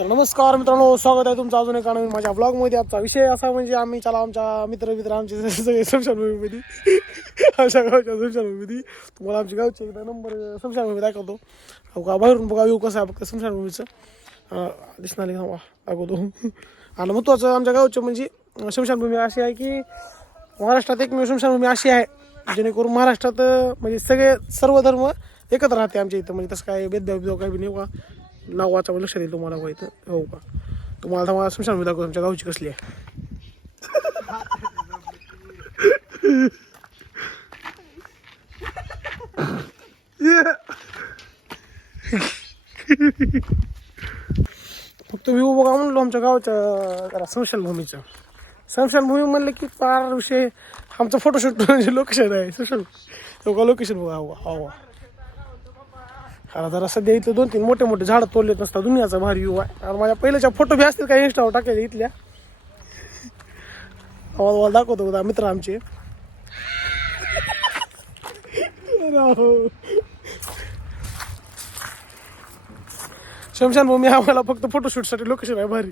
तर नमस्कार मित्रांनो, स्वागत आहे तुमचं अजून एका नवीन माझ्या ब्लॉगमध्ये. आजचा विषय असा म्हणजे आम्ही चला आमच्या मित्र आमचे सगळे स्मशानभूमीमध्ये आमच्या गावच्या स्मशानभूमीमध्ये तुम्हाला आमच्या गावचे एकदा नंबर स्मशानभूमी दाखवतो. हो का, बाहेरून बघा येऊ कसं आहे फक्त स्मशानभूमीचं दिसणार दाखवतो. आणि महत्त्वाचं आमच्या गावचं म्हणजे स्मशानभूमी अशी आहे की महाराष्ट्रात एकमेव स्मशानभूमी अशी आहे जेणेकरून महाराष्ट्रात म्हणजे सर्व धर्म एकत्र राहते आमच्या इथं. म्हणजे तसं काय भेदभाव काही नाही का, नाव वाचा लक्षात येईल तुम्हाला माहिती. हो का, तुम्हाला मला स्मशानभूमी दाखवतो आमच्या गावची कसली आहे. फक्त व्ह्यू बघा म्हणलो आमच्या गावच्या स्मशानभूमीचं. स्मशानभूमी म्हणलं की फार विषय आमचं फोटोशूट म्हणजे लोकेशन आहे स्मशान. हो का, लोकेशन बघा. हो जरा सध्या इथं 2-3 मोठे झाडं तोडलेत नसतात. दुनियाचा भारी व्ह्यू आहे. आणि माझ्या पहिल्याच्या फोटो बी असतील काही इंस्टावर टाकायचे इथल्या. आवाज दाखवतो का मित्र आमचे. स्मशानभूमी आम्हाला फक्त फोटोशूटसाठी लोकेशन आहे भारी.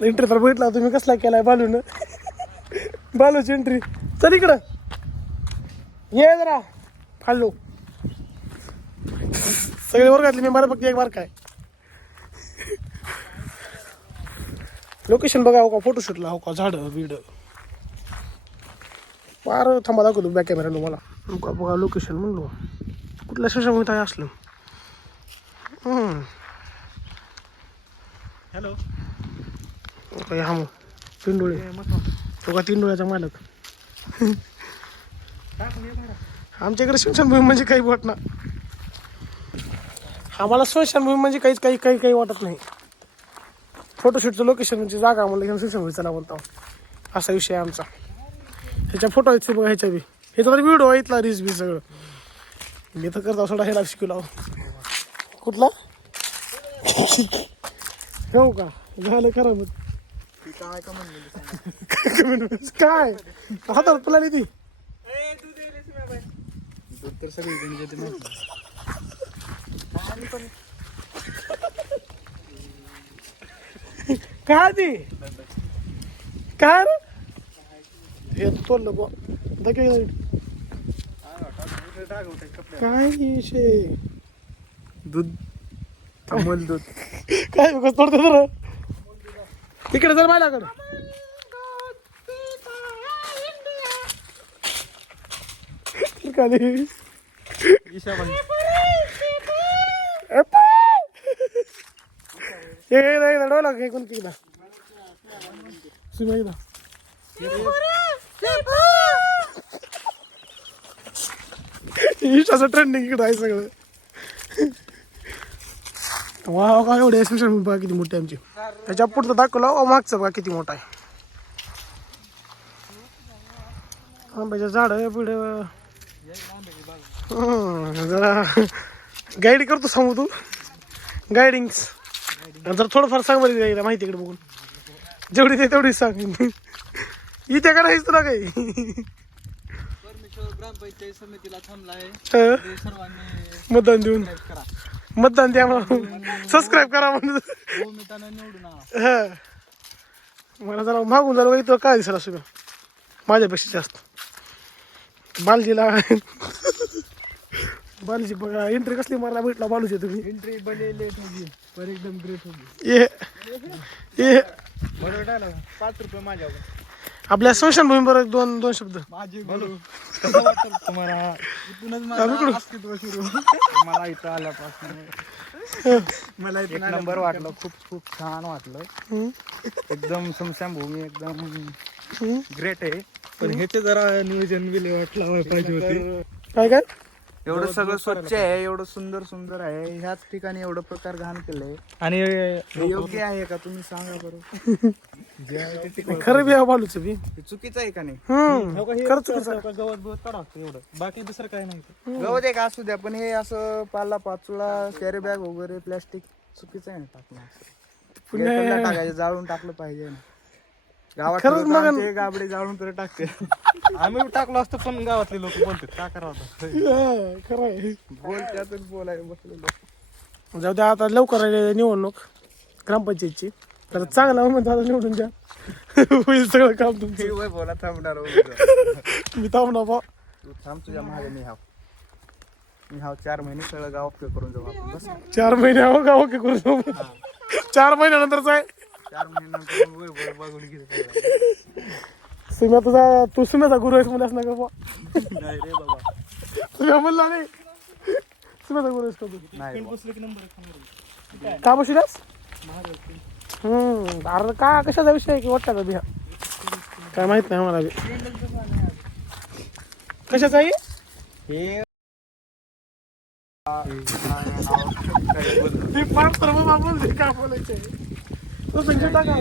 एंट्री तर बघितला तुम्ही कसला केलाय बालूची एंट्री. चल इकडं ये जरा फाडलो. सगळे वर्गातले मी फक्त एक बार काय लोकेशन बघा. हो का, फोटोशूटला हो का, झाडं बिड फार. थांबा दाखवतो बॅक कॅमेरा तुम्हाला. बघा लोकेशन म्हणलो कुठल्या स्टेशनमध्ये आहे असलं. हॅलो काय हा मग तीन तो का 3 डोळ्याचा मालक. आमच्याकडे स्मशानभूमी म्हणजे काही वाटणार. आम्हाला स्मशानभूमी म्हणजे काही वाटत नाही. फोटोशूटचं लोकेशन म्हणजे जागा म्हणलं की स्मशानभूमी चला बोलतो, असा विषय आहे आमचा. ह्याच्या फोटो आहेत बघा, ह्याच्या बी ह्याचा तर व्हिडिओ आहे इथला रील्स बी सगळं मी तर करतो. सोडा ह्याला शिकवला कुठला हो का, झालं खरं मग काय हातात तुला ती तर सगळी काय ती काय हे तोडलं बो काय विषय. दूध अमूल दूध काय कसं तोडतं जरा तिकडे जर माझ्याकडं. एकदा डोला ऐकून किदा सुमी एकदा इंस्टाचं ट्रेंडिंग इकडं आहे सगळं. वा का एवढे स्पेशल बघा किती मोठी आमची. त्याच्या पुढचं दाखवलं मागचं बघा किती मोठा आहे. आंब्याचं झाड आहे पुढे जरा गाईड करतो सांगू तू गायडिंग जर थोडंफार सांग बरं माहिती इकडे बघून जेवढी ते तेवढी सांग. इथे करायचं तुला काही ग्रामपंचायत समितीला थांबलाय मतदान देऊन मतदान द्या सबस्क्राईब करा म्हणून. हा मला जरा मागून झालं बघितलं काय दिसला सगळं माझ्यापेक्षा जास्त. बालजीला बालूची बघा एंट्री कसली मारला भेटला बालूची. तुम्ही एंट्री बने लेट होगी पर एकदम ग्रेट होगी. ये 5 रुपये माझ्यावर. आपल्या स्मशानभूमीवर दोन शब्द माझे बोलू कसं वाटतं तुम्हाला. इथूनच माझं अस्तित्व सुरू. मला इथं आल्यापासून मला एक नंबर वाटलं. खूप छान वाटलं. एकदम स्मशानभूमी एकदम ग्रेट आहे. पण ह्याचे जरा नियोजन बिले वाटलं पाहिजे होते. काय एवढं सगळं स्वच्छ आहे, एवढं सुंदर आहे. ह्याच ठिकाणी एवढं प्रकार घाण केलंय आणि योग्य आहे का तुम्ही सांगा बरं. खरं बी बालूचं बी चुकीचं आहे का नाही. गवत एवढं बाकी दुसरं काय नाही. गवत एक असू द्या पण हे असं पाला पाचोळा कॅरी बॅग वगैरे प्लॅस्टिक चुकीचं आहे ना टाकणं. टाकायचं जाळून टाकलं पाहिजे ना. गावात खरंच मग आमचे गाबडे जाळून तर टाकते. आम्ही टाकलो असतो पण गावातले लोक बोलतात का करावं खरं आहे. बोलत्यातच बोलायला बसलेलो. जाऊ द्या आता लवकर आली निवडणूक ग्रामपंचायतची तर चांगला म्हणतो आता निवडून द्या. होईल सगळं काम तुमचं. बोला थांबणार मी थांबणार बा. तू थांब तुझ्या मागे मी हाव 4 महिने सगळं गाव करून जाऊ आपण बस. 4 महिने हो का ओके करू 4 महिन्यानंतरच आहे. 4 महिन्यानंतर मग वय बघून घेतो. सुम्या तुझा तू सुम्याचा गुरु आहेस म्हणजे असं नका बा. नाही रे बाबा. सुम्या म्हणला नाही सुम्याचा गुरु आहेस का तू? नाही का बसलास? अरे का कशाचा विषय आहे की वाटतं का बिहा काय माहित नाही मला बी. कशाचा आहे हे ते पाच सर्व आपण काय बोलायचं तो संजय टाका.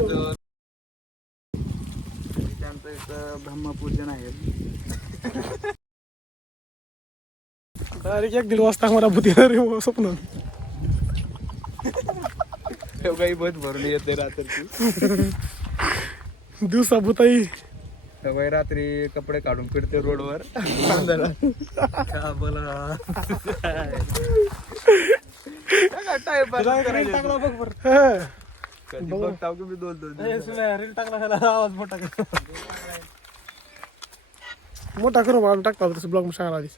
त्यांचं इथं ब्रह्मपूजन आहे. डायरेक्ट 1-1.5 वाजता मला भूत येणार रे स्वप्न. काही बस भरून येते रात्री. दिवसा भूताई सवय रात्री कपडे काढून फिरते रोडवर. बोला कधी बघताव की मी 2-2 रील टाकला आवाज मोठा मोठा करू मला टाकता तसं ब्लॉग सांगायला आधीच.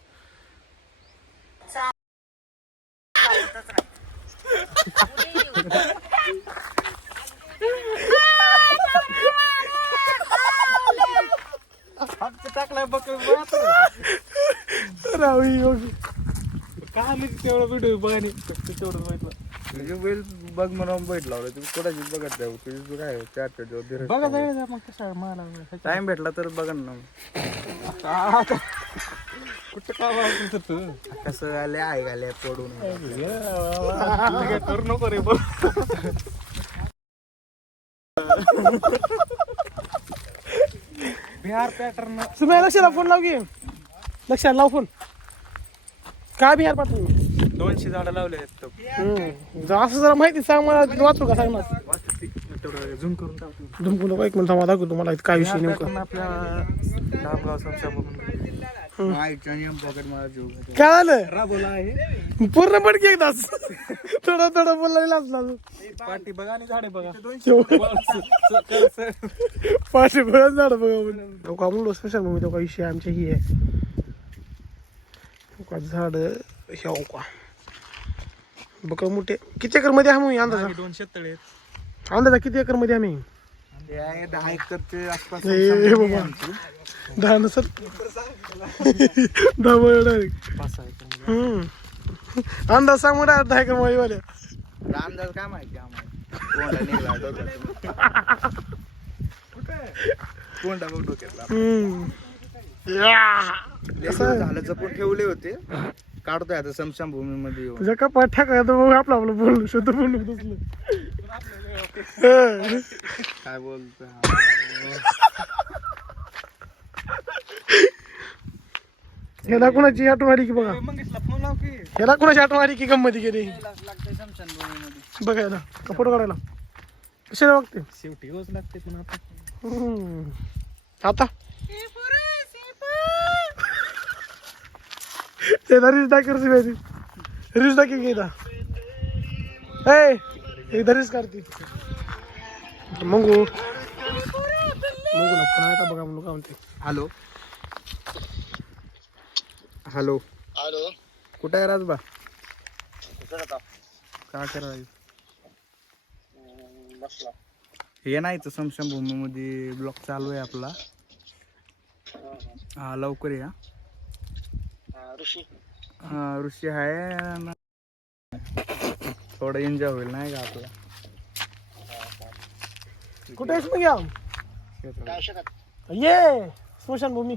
टाकलाय बघ रावी योगी का मी तेवढा व्हिडिओ बघानी तेवढं बघितलं. तुझे बैल बघ म्हणून बैठ लावलं तुम्ही कोणाची बघत जाऊ तुझी काय 4 दिवस बघा जायचं मग कसं मला टाइम भेटला तर बघा ना. कुठं काय वाटतं तू कसं आले आहे गाले पडून करू नको रे बोल. बिहार पॅटर्न. तुम्ही लक्षाला फोन लाव की लक्षात लाव फोन काय बिहार पाठवून 200 झाडं लावले आहेत. असं जरा माहिती सांग मला वाचू का सांगणार तेवढं झूम करून टाकतो. धुमकू नको एक मिनिट थांबा दाखवतो तुम्हाला काय विषय नेमका आपल्या डांबगाव पॉकेट मला जीव घेतो. काय झालं राबवला आहे पूर्ण पडकी एकदाच थोडं थोडं बोलला लाचला पाठी बघा आणि झाडे बघा. पाठी बघा झाड बघा का म्हणलो स्पेशल मग तो का विषय आमच्या ही आहे झाड ह्या का बघा मोठे किती एकर मध्ये आम्ही अंदाजा 2 शेततळे आहेत. अंदाजा किती एकर मध्ये आम्ही 10 एकरचे आसपास. ए बाबा 10 नसर 10 डायरेक्ट 5-6 एकर. अंदाज सांग मला 10 एकर मध्ये वाल्या अंदाज काय माहिती आम्हाला कोणता बघ डोक्यातला. झालं जपून ठेवले होते काढतोय आता समशान भूमीमध्ये येऊन. तुझ्या का पाठ्या काय तर आपलं आपलं बोललो शुद्ध बोललो तसलं काय बोलतोय. ह्याला कुणाची आठवण आली की बघा फोन लाव की ह्याला कुणाची आठवण आली की गंमती केली लागतंय समशान भूमीमध्ये. बघायला का फोटो काढायला कशाला बघते शेवटी रोज लागते पण आता आता ते रीस टाक रीस टाकी घेता एकदा रीस काढते मंगू ना पुन्हा आता बघा म्हणून का म्हणते. हॅलो हॅलो हॅलो कुठं आहे राजबा. काय करायचं बसला हे नाही तर समशान भूमीमध्ये ब्लॉक चालू आहे आपला. हा लवकर या. ऋषी ऋषी आहे थोडं एन्जॉय होईल नाही का आपला. कुठे आहेस मग या काय शकत ये स्मशानभूमी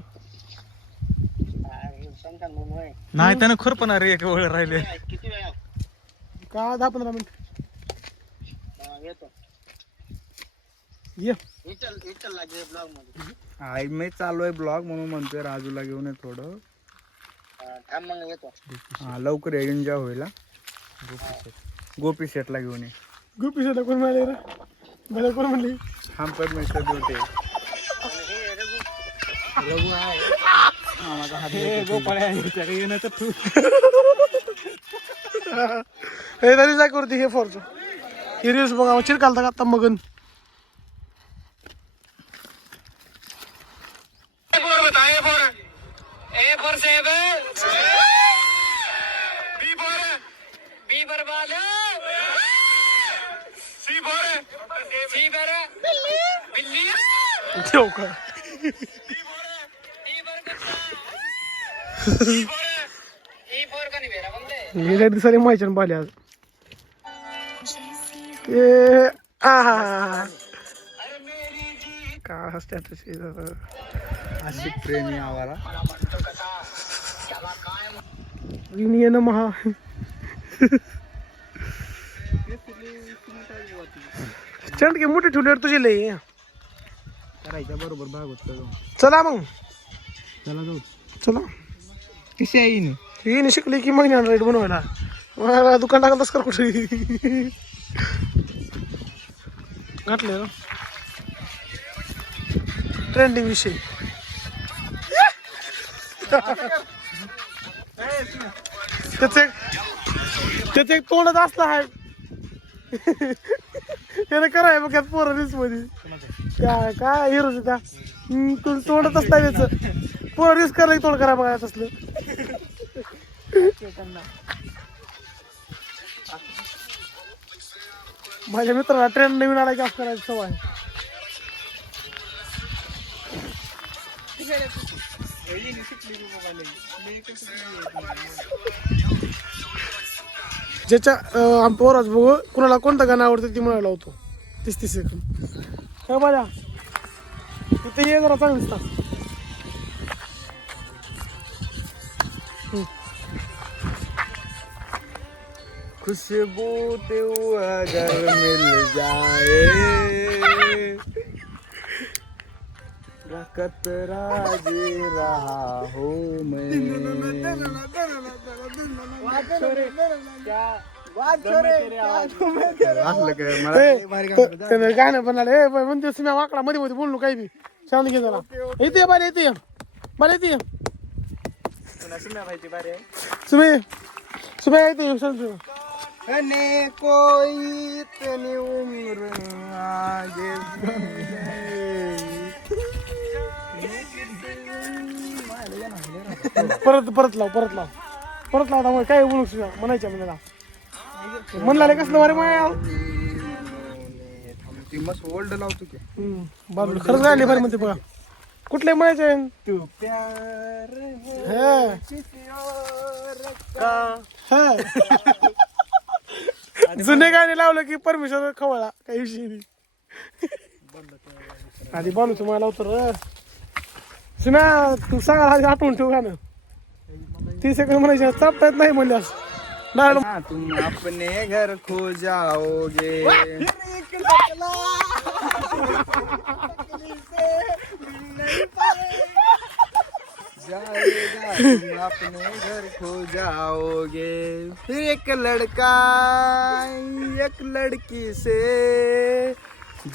नाही त्यानं खुरपणार रे एक वेळ राहिले. किती वेळा का 10-15 मिनिट येतो ये इचल लागेल ब्लॉग मध्ये. आई मी चालू आहे ब्लॉग म्हणून म्हणतोय राजूला घेऊन ये थोडं. थांब मग येतो. हा लवकर एन्जॉय होईल. गोपी शेटला घेऊन ये. गुपी कोण मिळाले रे भले कोण म्हणली हम परमेश्वर बोलते. गोपाळ येणं तर तू हे तरी काय करते हे फॉरचं हे रील्स बघा चिरकालता का आता मगन ठेव का गेल्या दिवसाने माहिती पाहिले आज ते का स्टॅटस अशी प्रेमी आवारा युनियन महा चंड मोठे ठेवल्यावर तुझे लय करायच्या बरोबर भाग होत चला मग चला जाऊ चला कशी आहे हिने? ही शिकली की मग रेट बनवायला मला दुकान टाकलंच कर कुठे घातले ना ट्रेंडिंग विषय त्याचे एक तोंडच असलं आहे त्याने कराय बघ पोरं रील्स मध्ये काय हिरोज त्या तू तोंडच असला त्याचं पोरं रील्स करायला तोंड करा बघायचं असलं माझ्या मित्राला ट्रेन नवीन आला की असं करायचं सवय ज्याच्या पोराच बघू कुणाला कोणतं गाणं आवडतं ती म्हणायला लावतो 30 सेकंद काय माझ्या तिथे ये जरा चांगली दिसतात खुशबू तू अगर मिल जाए कतरा जी रहा हूँ मैं गाणं बनले म्हणते तुम्ही वाकडा मध्ये मध्ये बोललो काही बी शांत घे जरा येते बारे येते मला येते तुम्ही तुम्ही येते सांगतो कने कोई इतनी उम्र आगे परत लाव त्यामुळे काय बोलू म्हणायच्या मला म्हणला कसलं वारे माया ती मस्त ओल्ड लावतो की बाजूला खरंच गायले भारी म्हणते बघा कुठले म्हणायचे तू प्यार जुने गाणे लावलं की परमेश्वर खवळा काही विषय नाही आधी बालू तुम्हाला लावतो र सुम्या तू सांगा आठवून ठेव गाणं 30 सेकंद म्हणायचे चापता येत नाही म्हणल्यास तुम अपने घर खो जाओगे जाएगा तुम अपने घर खो जाओगे फिर एक लड़का एक लड़की से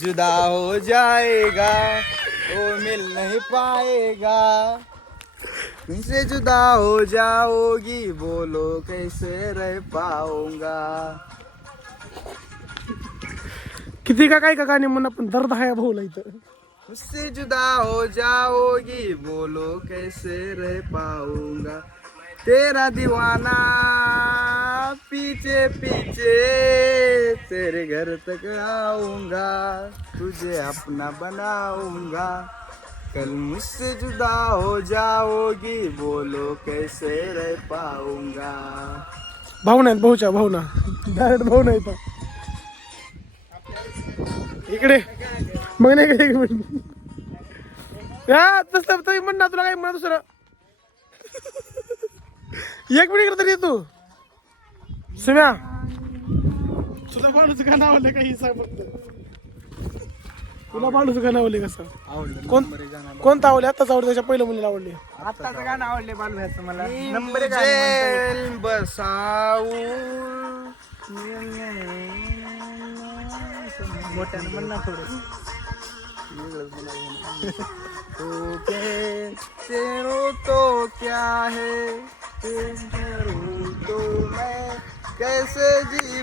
जुदा हो जाएगा वो मिल नहीं पाएगा तुमसे जुदा हो जाओगी बोलो कैसे रह पाऊंगा किती का काय का गाणे म्हणून आपण दर्द आहे भाऊला इथं मुझसे जुदा हो जाओगी बोलो कैसे रह पाऊंगा तेरा दीवाना पीछे पीछे तेरे घर तक आऊंगा तुझे अपना बनाऊंगा कल मुझसे जुदा हो जाओगी बोलो कैसे रह पाऊंगा भावना आहेत भाऊच्या भावना डायरेक्ट भावना येतात इकडे मग नाही का 1 मिनिट या तसं तरी म्हण ना तुला काय म्हणा दुसरं 1 मिनिट तरी येतो सुम्या तुला बाळूचं गाणं आवडलं काही सांग फक्त तुला बाळूचं गाणं आवडले कसं आवडलं कोणतं आवडले आताच आवडलं त्याच्या पहिल्या मुलीला आवडले आताचं गाणं आवडले बालू मला नंबर जेल बसाऊ मोठ्यानं म्हण ना थोडं तेरो तो क्या है करूं तो मैं कैसे जी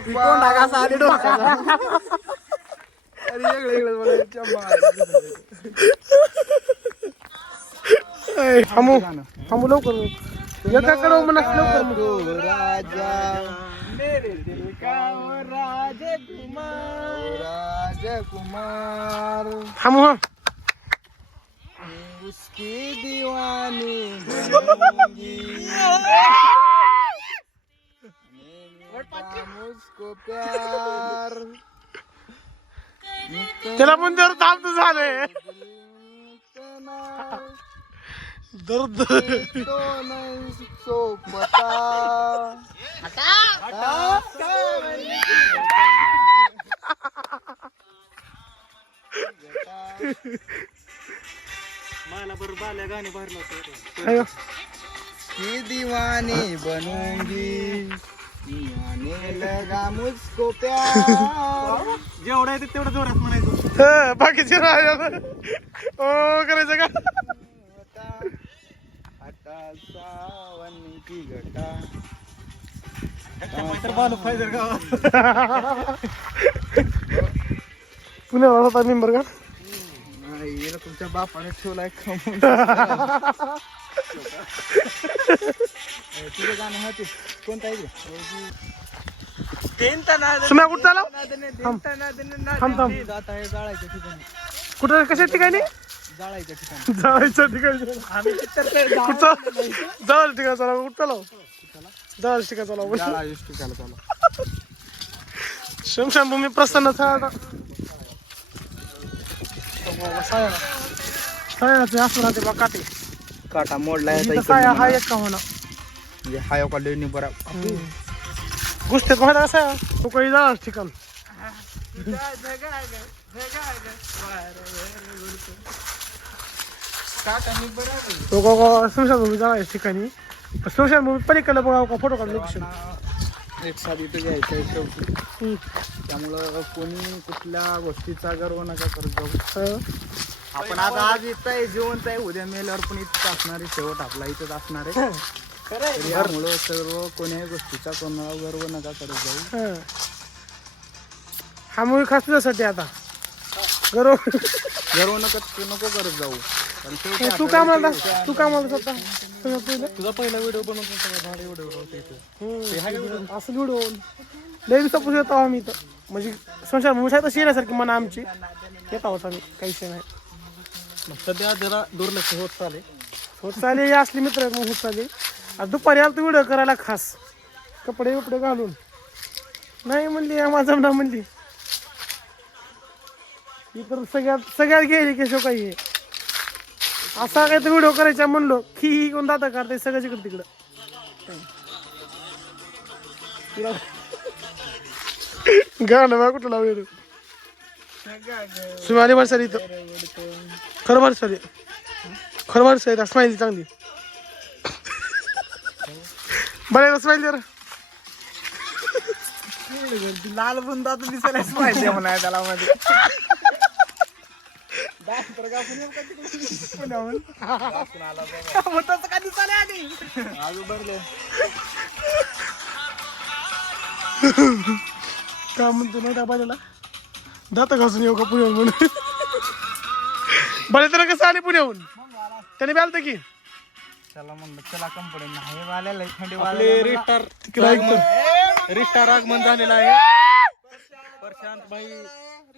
थांबू थांबू लवकर एकाकडे म्हणा लवकर मग. राजा मेरे दिल का वो राजकुमार राजकुमार थांबू हा उसकी दीवानी बनूंगी मुझको प्यार त्याला पण जर थांबतो झाले दर्द तो नहीं सो पता मला बरं बाल्या गाणे भरलं अयो. की दीवानी बनूंगी आने लगा मुझको प्यार जेवढं आहे तेवढं जोरात म्हणायचं. बाकीचे राहिलं ओ करायचं का आता सावन की घटा तर बालू पाहिजे गावात. पुण्याला होता मेंबर का याला तुमच्या बापाने ठेवलाय खमून तुझं गाणं हा ते कोणतं आहे ते सुम्या कुठं झाला थांब थांब जात आहे जाळायच्या ठिकाणी कुठं कशा ठिकाणी जाळायच्या ठिकाणी जायच्या ठिकाणी कुठं जायला ठिकाण चला कुठं चालाव जायला ठिकाण चालाव जाळायच्या ठिकाणी चालू शमशान भूमी प्रसन्न सायाचे असं राहते बा काटे काटा मोडलाय इथं साया हा एक का होणार म्हणजे हाय का लेणी बरा गोष्टीत माहिती कसा आहे तो काही जाणार ठिकाण तो का शमशान भूमी जाणार ठिकाणी शमशान भूमी पलीकडे बघा का फोटो काढ लोकेशन एक साधी तर घ्यायचं आहे शेवटी त्यामुळं कोणी कुठल्या गोष्टीचा गर्व नका करत जाऊ आपण आता आज इथं आहे जिवंत आहे उद्या मेल्यावर पण इथंच असणार आहे शेवट आपला इथंच असणार आहे तर यामुळं सर्व कोण्याही गोष्टीचा कोणाला गर्व नका करत जाऊ हा मूवी खास तुझ्यासाठी आता गर्व गर्व नको करत जाऊ कारण शेवटी तू कामाला स्वतः तुझा पहिला व्हिडिओ बनवतो सगळं भाडे व्हिडिओ होते असं व्हिडिओ लय दिवसापासून येतो आम्ही इथं म्हणजे संसार भूमी तशी येण्यासारखी मना आमची येत आहोत आम्ही काही विषय नाही सध्या जरा दुर्लक्ष होत चालेल असले मित्र आहेत मग होत चालेल आज दुपारी आलो व्हिडिओ करायला खास कपडे वपडे घालून नाही म्हणली माझा जमना म्हणली इतर सगळ्यात गेली की शो काही असा काय तर व्हिडिओ करायचा म्हणलो खी कोण दादा काढताय सगळ्याच इकडे तिकडं गाणं बा कुठं लावलं सुमाली माणसाली इथं खरं माणसाली स्माइली चांगली बरं स्माइल जरा लाल बुंदा तर दिसायलाच पाहिजे म्हणा त्याला मध्ये काय म्हणतो ना त्या बाजूला दात घासून येऊ का पुण्याहून म्हणून बरे तर कसं आले पुण्याहून त्याने बी आलतं की त्याला म्हणलं चला कंपनी नाही वाल्याला थंडी आपले रिस्टार आगमन झालेलं आहे प्रशांत भाई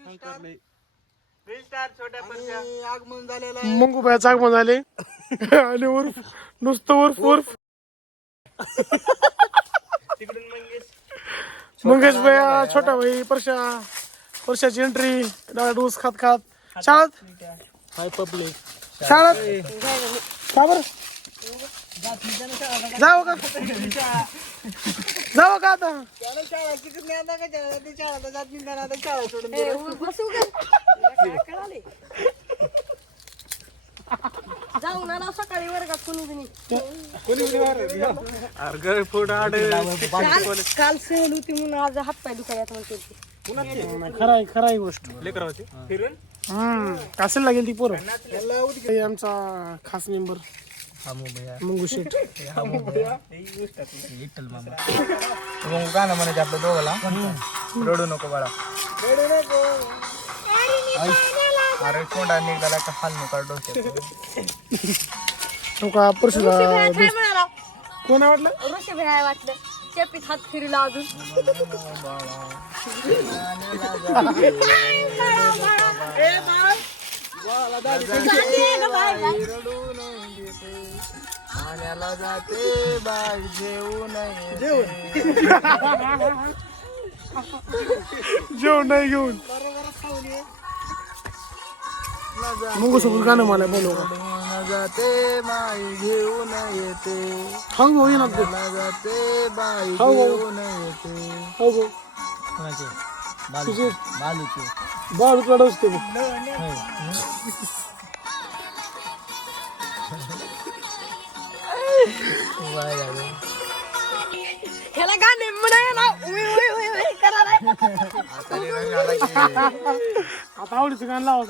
शंकरले आगमन झालेलं मंगूबाईचं आगमन झाले आणि उर्फ नुसतं उर्फ मंगेश भैया छोटा भाई परशाची एंट्री डूस खात शाळेत हाय पब्लिक शाळेत का बरं जावं का आता जाऊन आला सकाळी वर्गात फोटो काल सहल होती म्हणून आज हातपाय दुखायला म्हणते नाही, खरं आहे गोष्ट. लेकराची फिरून कासेल लागेल ती पोरं. हे आमचा खास मेंबर मंगू शेठ. मग गाणं म्हणायचं आपल्या दोघाला. रडू नको बाळा. अरे कोंडा निघाला का हाल नको डोक्यात. तो का परशुदा काय म्हणाला कोण वाटलं ऋषी भेळाय वाटलं चेपीत हात फिरला अजून पाण्याला जाते बाळ जेवू नये. जेवण नाही घेऊन मंगू सोबत गाणं मला बोलव. जाते बाई घेऊन येते. हो भाऊ येणार ते. पाण्याला जाते बाई हो, हो. घेऊन येते. हो भाऊ तुझे बाळ कडवते ह्याला गाणे म्हणायला उई उई उई उई करायला आता आवडीचं गाणं लावा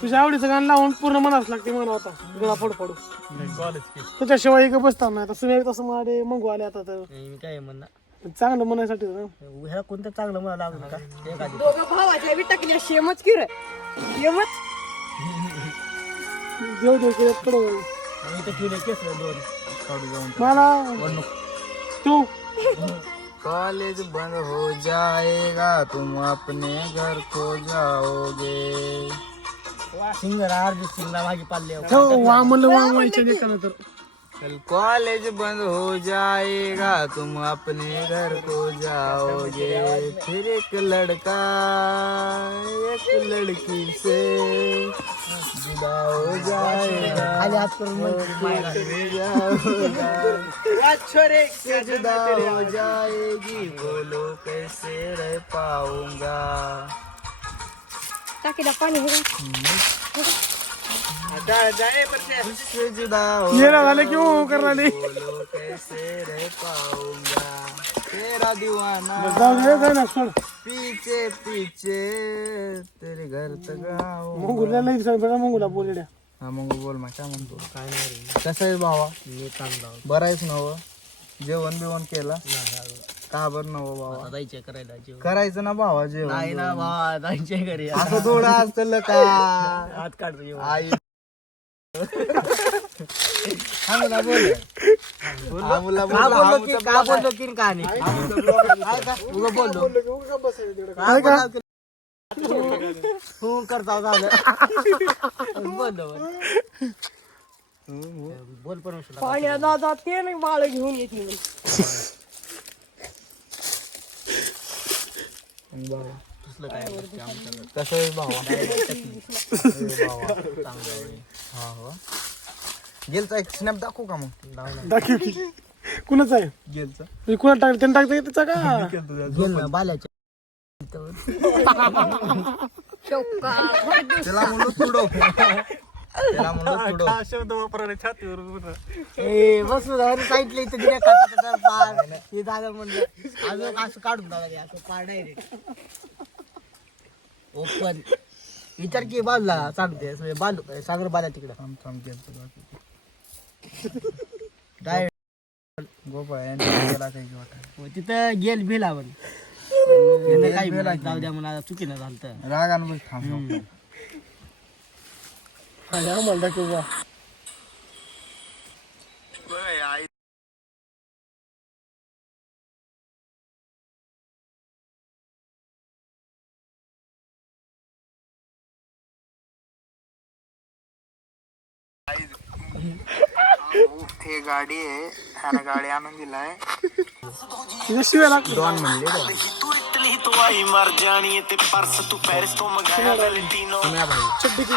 तुझ्या आवडीचं गाणं लावून पूर्ण मनाच लागते म्हणा आता गळा फडफडू त्याच्याशिवाय एक बसता नाही. तसं वेळ तसं माडे मंगू आले आता तर काय म्हणणार चांगलं म्हणायसाठी ना. ह्याला कोणतं चांगलं मला लागलं का दोघं भावाच्या बी टाकल्या शेमच की रे शेमच देव देव केलं कडव इथं ठेवले केस दोन काढू जाऊन मला तू कॉलेज बंद हो जाएगा तुम अपने घर को जाओगे. सिंगर अर्जित सिंगला मागे पाल्ले. वा म्हणलं वा व्हायच्या लेखानं तर कल कॉलेज बंद हो जाएगा तुम अपने घर को जाओगे. फिर एक लड़का एक लड़की से जुदा हो जाएगा. जुदा हो जाएगी बोलो कैसे रह पाऊंगा. टाकीला पाणी हे तुझसे जुदा हो येणं झालं की हो करणारे बोलो कैसे रह पाऊंगा. तेरा दीवाना जाऊ दे काय ना सोड पीछे पीछे तेरे घर तक आओ. मंगूला नाही सांग मंगूला बोलड्या. हा मग बोल मग काय म्हणतो. काय नाही कसं आहे भावा. मी चांगला बरं आहेस नव. जेवण बिवण केला का बरं नव भावा. जायचे करायला जेवण करायचं ना भावा जेवण. नाही ना भावा जायचे घरी असं थोडं असतं का हात काढतो जेवण. आई आम्हाला बोल. आम्हाला बोल. का बोललो की का नाही उगा बोललो काय का तू करता झालं बोललो बोल पण पाण्या दादा ते नाही बाळ घेऊन येते कसं आहे भावा. हा हो गेलचा एक स्नॅप दाखवू का मग. दाखव की कुणाचं आहे गेलचा कुणा टाक त्यांना टाकता येतं का गेल ना बाल्याच्या त्याला म्हणून तुडव. त्याला म्हणून तुडव. शब्द वापरायला छातीवर ए बस साईडला इथं दिल्या खात्याचा पार हे झालं म्हणलं अजून असं काढून टाका असं पार डायरेक्ट ओपन विचार की बाजूला सांगते बाजू सागर बाला तिकडं डायरेक्ट गोपाळ तिथं गेल भेला पण काही जाऊ द्या मला चुकीनं झालं रागान थांब. आम्हाला दाखव बा. हे गाडी आहे ह्याला गाडी आणून दिलाय. तुझ्या शिवाय लागतो डॉन म्हणले तू इटली तो आई मर जानी है ते पर्स तू पेरिस तो मंगाया वैलेंटिनो चड्डी की